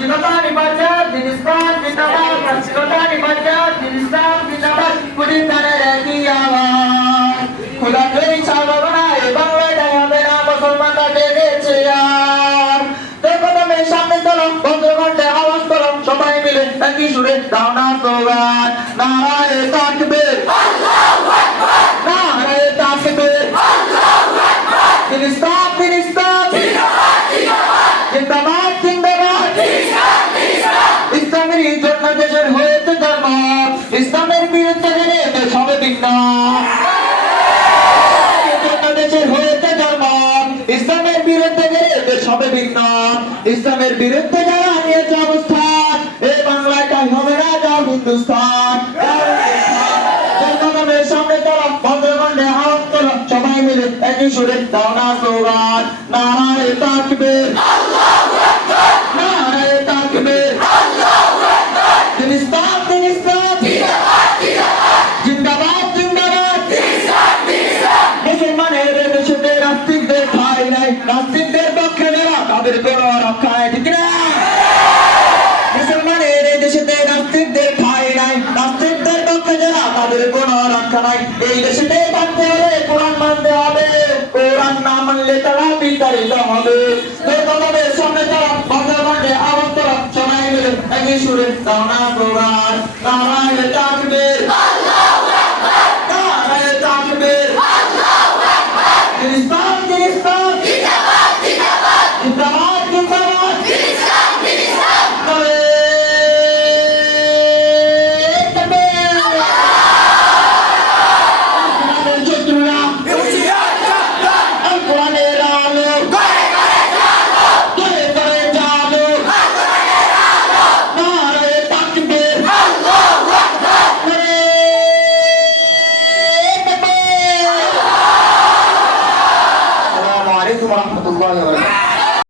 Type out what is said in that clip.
মানসিকতা বিপর্যয় জিনিসপান জিন্দাবাদ মানসিকতা বিপর্যয় জিনিসপান জিন্দাবাদ পুলিশ থানার একই আওয়াজ খোলা তৈরি সম্ভাবনা এ বাংলায় তাই হবে না মুসলমানরা জেগেছে আর দেখো তুমি সামনে চলো বন্ধ ঘন্টে আওয়াজ করো সবাই মিলে নাকি সুরে দাও না সোগান নারায় থাকবে নারায় থাকবে জিনিসপান জিনিসপান জিন্দাবাদ জিন্দাবাদ ইসলামের জন্য দেশের হয়েছে ধর্ম, ইসলামের বিরুদ্ধে গেলে দেশ হবে ভিন্ন। দেশের হয়েছে ধর্ম, ইসলামের বিরুদ্ধে গেলে দেশ হবে ভিন্ন। ইসলামের বিরুদ্ধে যারা নিয়েছে অবস্থান এই বাংলাটাই হবে না যাও হিন্দুস্তান। সামনে চলো বন্ধগণে হাত তোলো, সবাই মিলে একই সুরে দাও না স্লোগান। নারায় তাকবীর। নারায় তাকবীর। নাস্তিকদের পক্ষে যারা তাদের কোনো রক্ষা নাই ঠিক না মুসলমানের এই দেশেতে নাস্তিকদের ঠাই নাই। নাস্তিকদের পক্ষে যারা, তাদের কোনো রক্ষা নাই। এই দেশেতে মানতে হবে, কোরআন মানতে হবে। কোরআন না মানলে তারা বিতাড়িত হবে। সামনে তারা ভদ্রখণ্ডে আওয়াজ তোলা সবাই মিলে একই সুরে না প্রগান அலைக்கும் வரமத்துல்லாஹி வரகாத்துஹு